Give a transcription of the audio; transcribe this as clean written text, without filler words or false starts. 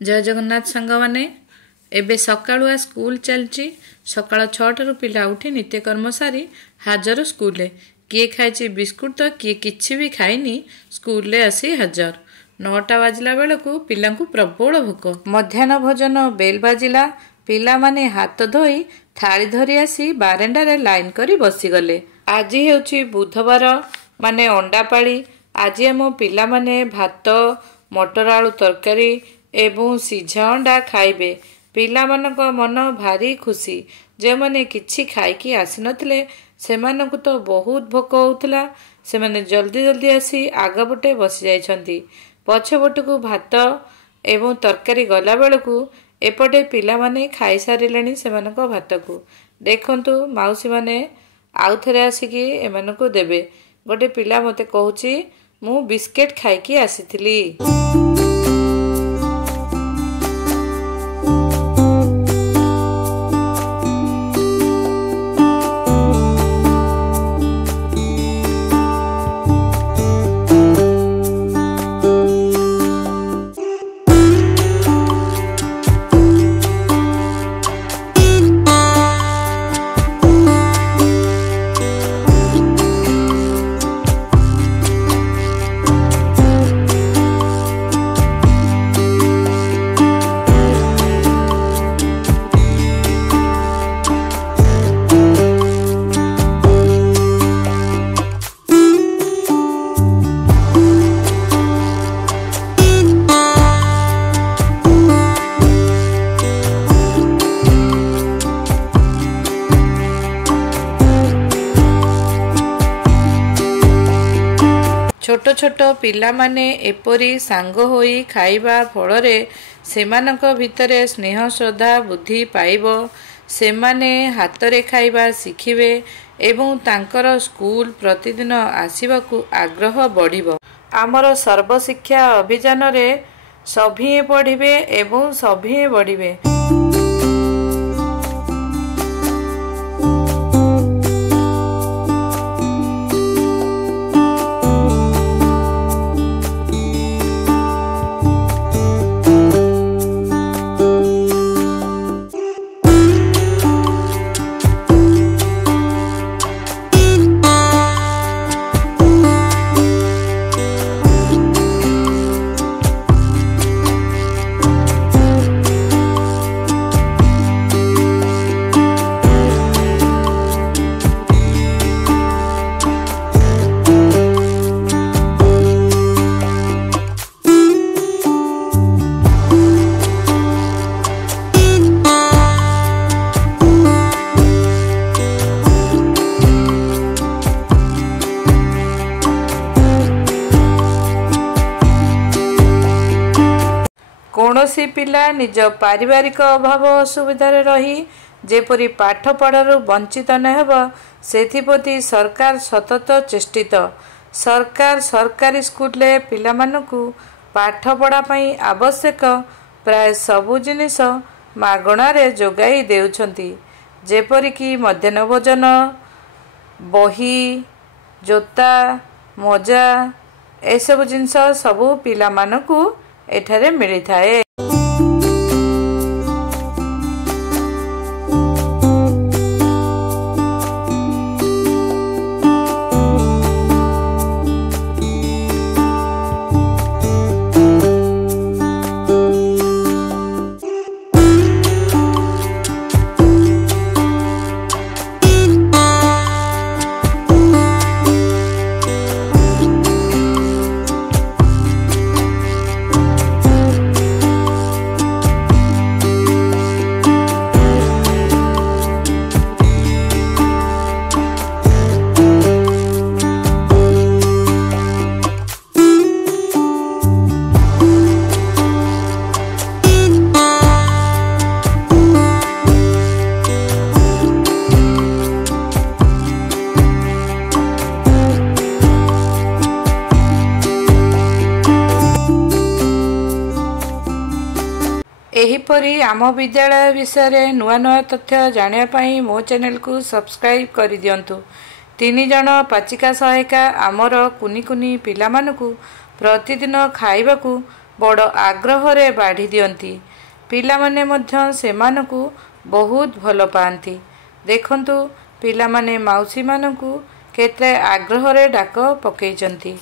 जय जगन्नाथ सांग माने एबे सकाळुआ स्कूल चलची सकाळ 6 पिला उठी नित्यकर्म सारी हाजर स्कूल किए खाई बिस्कुट तो किए किछि भी खाइनी स्कूल आसी हाजर 9टा बाजिला बेलू पिला प्रबल भोक मध्याह्न भोजन बेल बाजिला पिला माने हाथ धोई थाली धरी आसी बारेंडारे लाइन करी बसीगले। आज हेउछि बुधवार माने अंडा पाली। आज आम पिला माने भात मटर आलू तरकारी एवं सिझा अंडा खाइबे। पिला मानक मन भारी खुशी। जे माने किछि खाइकी आसी नथिले सेमानकु तो बहुत भोक होउतला। से माने जल्दी जल्दी आसी आगपटे बसी जाइछंती। पछपटकू भात एवं तरकारी गला बेलकू एपटे पिला माने खाई सारिलेनी सेमानक भातकू। देखंतु माउसी माने आउ थरे आसिकी एमानकू देबे। गोटे पिला मते कहूची मु बिस्केट खाइकी आसीथिली। छोट छोट पिला माने एपरी सांग होई खाइबा फलरे सेमानक भितरे स्नेह श्रद्धा बुद्धि पाइबो। सेमाने हातरे खाइबा शिखिबे एवं तांकर स्कूल प्रतिदिन आसीबाकू आग्रह बढ़िबो। आमर सर्वशिक्षा अभियान रे सभिए पढ़िबे एवं सभिए बढ़िबे। कौनसी पिला निज पारिवारिक अभाव असुविधार रही जेपरी पाठ पढ़ारू वंचित न हेब सेथिप्रति सरकार सतत चेष्टित। सरकार सरकारी स्कूल पिला मानकू पाठ पढ़ा पई आवश्यक प्राय सबु जिनिस मागणारे जोगाई देउछंती। जेपरी कि मध्याह्न भोजन बही जोता मोजा एसबु जिनिस सबु पिला मानकू एठारे मिली थाए। एहीपरी आम विद्यालय विषय नुआ नुआ तथ्य जानिया पाई मो चैनल को सब्सक्राइब कर दियंतु। 3 जण पाचिका सहायिका आमर कुनी कुनी पिला मानकू प्रतिदिन खाइबाकू बड़ आग्रह बाढ़ी दियंती। पिलामाने मध्य सेमानकु बहुत भल पाती। देखंतु पिलामाने माउसी मानकु केते आग्रह डाक पकईचंती।